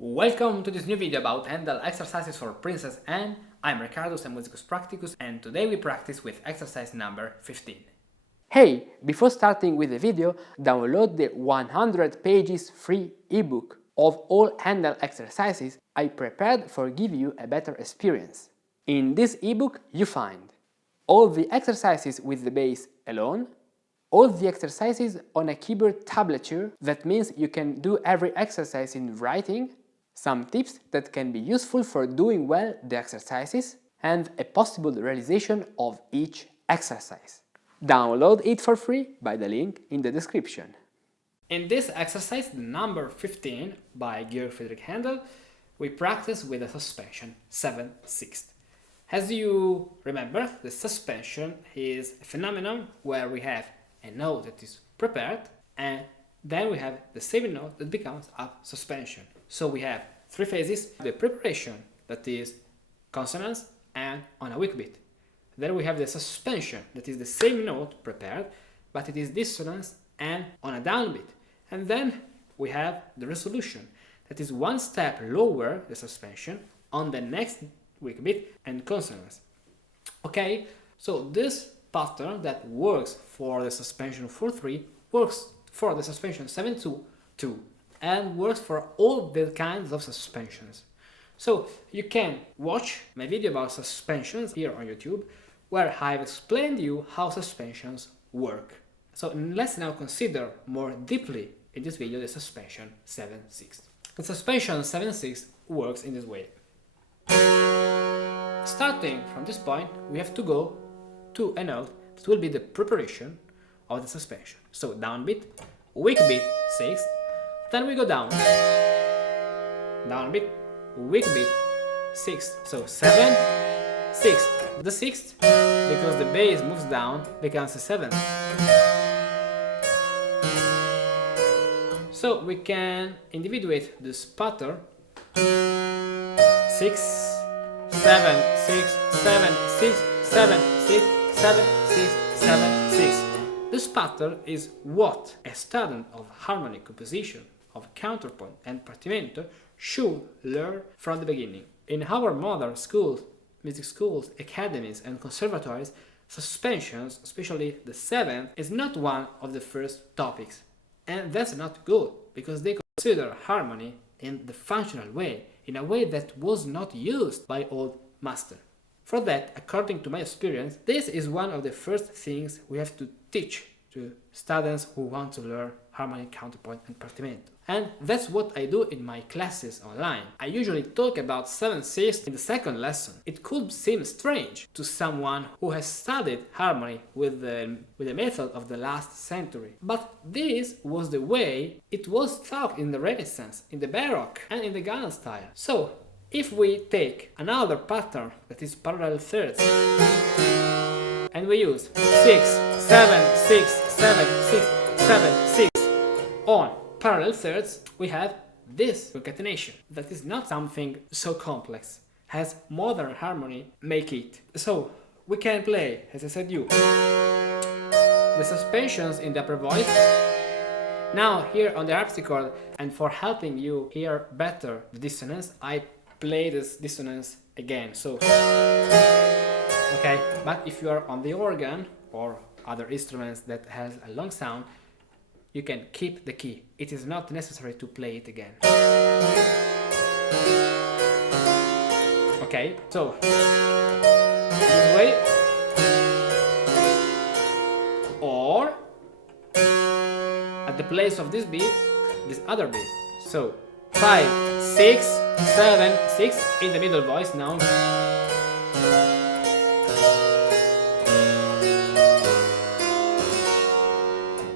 Welcome to this new video about Handel exercises for Princess Anne. I'm Ricardo, I'm Musicus Practicus, and today we practice with exercise number 15. Hey, before starting with the video, download the 100 pages free ebook of all Handel exercises I prepared for give you a better experience. In this ebook you find all the exercises with the bass alone, all the exercises on a keyboard tablature, that means you can do every exercise in writing, some tips that can be useful for doing well the exercises, and a possible realization of each exercise. Download it for free by the link in the description. In this exercise, number 15 by Georg Friedrich Handel, we practice with a suspension 7/6. As you remember, the suspension is a phenomenon where we have a note that is prepared and then we have the same note that becomes a suspension. So we have three phases: the preparation, that is consonants and on a weak beat. Then we have the suspension, that is the same note prepared, but it is dissonance and on a downbeat. And then we have the resolution, that is one step lower the suspension on the next weak beat and consonants. Okay, so this pattern that works for the suspension 4/3 works for the suspension 7/2 too, and works for all the kinds of suspensions. So you can watch my video about suspensions here on YouTube, where I've explained you how suspensions work. So let's now consider more deeply in this video the suspension 7/6. The suspension 7/6 works in this way. Starting from this point, we have to go to a note that will be the preparation of the suspension. So downbeat, weak beat, 6th, then we go down, downbeat, weak beat, 6th, so 7, 6. The 6th, because the bass moves down, becomes a 7. So we can individuate this pattern 6, 7, 6, 7, 6, 7, 6, 7, 6, 7, 6. This pattern is what a student of harmonic composition, of counterpoint and partimento should learn from the beginning. In our modern schools, music schools, academies and conservatories, suspensions, especially the 7th, is not one of the first topics. And that's not good, because they consider harmony in the functional way, in a way that was not used by old masters. For that, according to my experience, this is one of the first things we have to teach to students who want to learn harmony, counterpoint and partimento. And that's what I do in my classes online. I usually talk about 7/6 in the second lesson. It could seem strange to someone who has studied harmony with the method of the last century. But this was the way it was taught in the Renaissance, in the Baroque and in the Ghana style. So, if we take another pattern that is parallel thirds and we use 6, 7, 6, 7, 6, 7, 6 on parallel thirds, we have this concatenation that is not something so complex, as modern harmony make it. So we can play, as I said, the suspensions in the upper voice. Now here on the harpsichord, and for helping you hear better the dissonance, I play this dissonance again. So okay, but if you are on the organ or other instruments that has a long sound, you can keep the key. It is not necessary to play it again. Okay, so this way, or at the place of this beat, this other beat. So 5, 6, 7, 6 in the middle voice now.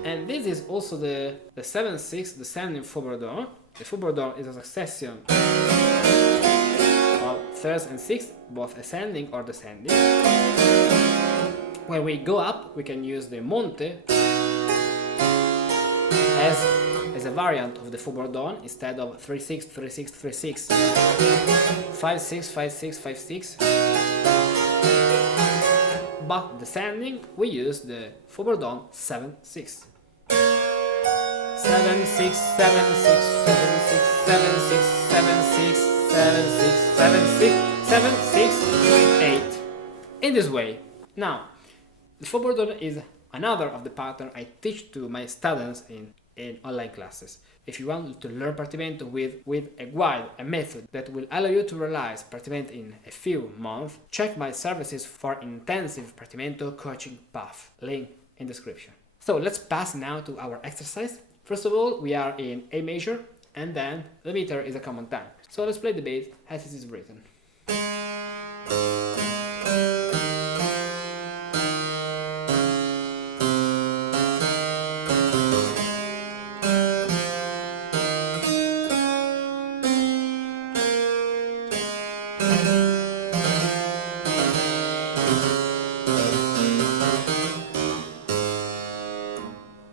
And this is also the 7/6 descending Fauxbourdon. The Fauxbourdon is a succession of thirds and sixths, both ascending or descending. When we go up, we can use the Monte as a variant of the Fauxbourdon instead of 3/6, 3/6, 3/6, 5/6, 5/6, 5/6. But descending, we use the Fauxbourdon 7/6. 7 6 7 6 7 6 7 6 7 6 7 6 7 6 7 6 8. In this way. Now, the Fauxbourdon is another of the pattern I teach to my students in online classes. If you want to learn Partimento with a guide, a method that will allow you to realize Partimento in a few months, check my services for intensive Partimento coaching path. Link in description. So let's pass now to our exercise. First of all, we are in A major, and then the meter is a common time. So let's play the bass as it is written.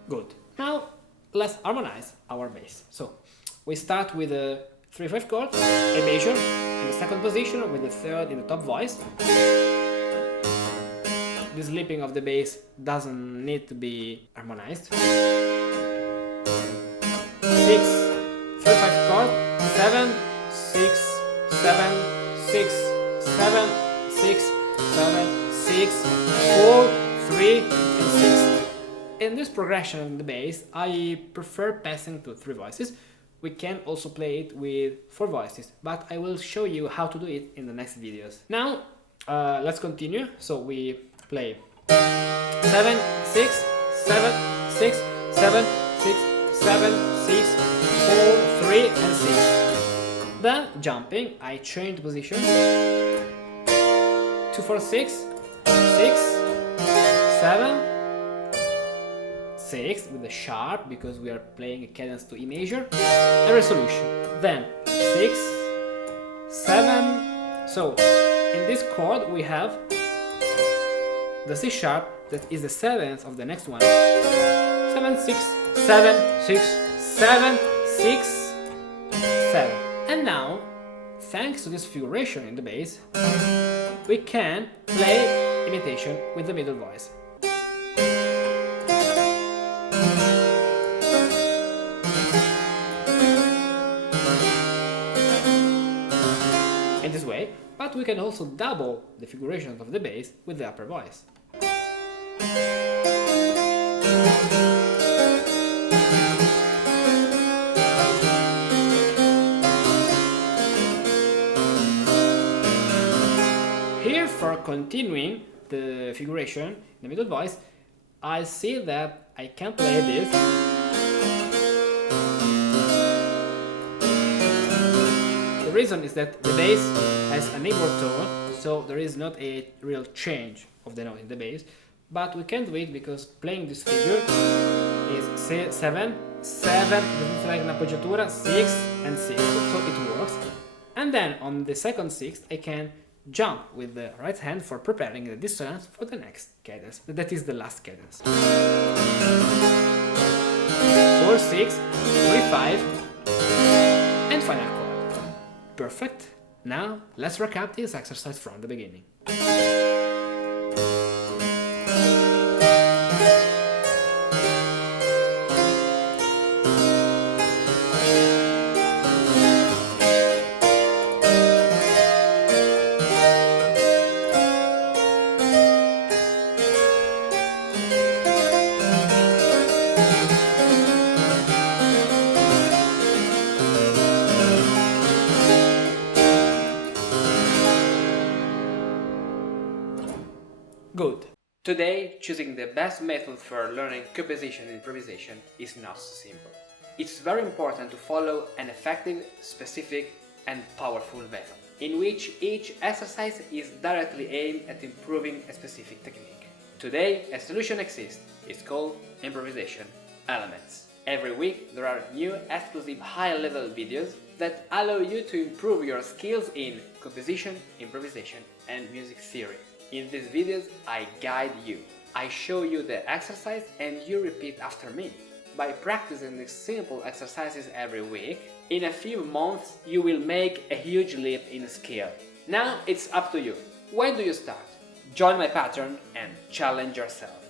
Good. Now let's harmonize our bass. So we start with a 3/5 chord, A major, in the second position with the third in the top voice. This leaping of the bass doesn't need to be harmonized. 6, 3/5 chord, 7, 6, 7, 6, 7, 6, 7, 6, 4, 3, and 6. In this progression in the bass, I prefer passing to 3 voices. We can also play it with 4 voices, but I will show you how to do it in the next videos. Now, let's continue. So we play 7, 6, 7, 6, 7, 6, 7, 6, 4, 3, and 6. Then, jumping, I change position. 2, 4, 6, 6, 7, 6 with the sharp because we are playing a cadence to E major, a resolution. Then 6, 7. So in this chord we have the C sharp that is the 7th of the next one. 7, 6, 7, 6, 7, 6, 7. And now, thanks to this figuration in the bass, we can play imitation with the middle voice. In this way, but we can also double the figurations of the bass with the upper voice. Here, for continuing the figuration in the middle voice, I see that I can play this. The reason is that the bass has an inward tone, so there is not a real change of the note in the bass, but we can do it because playing this figure is 7, 7, like an appoggiatura, 6 and 6, so it works. And then on the second sixth I can jump with the right hand for preparing the dissonance for the next cadence, that is the last cadence. 4, 6, 3, 5, and final chord. Perfect. Now let's recap this exercise from the beginning. Good. Today, choosing the best method for learning composition and improvisation is not so simple. It's very important to follow an effective, specific and powerful method, in which each exercise is directly aimed at improving a specific technique. Today, a solution exists. It's called improvisation elements. Every week, there are new exclusive high-level videos that allow you to improve your skills in composition, improvisation and music theory. In these videos, I guide you. I show you the exercise and you repeat after me. By practicing these simple exercises every week, in a few months you will make a huge leap in skill. Now it's up to you. When do you start? Join my pattern and challenge yourself.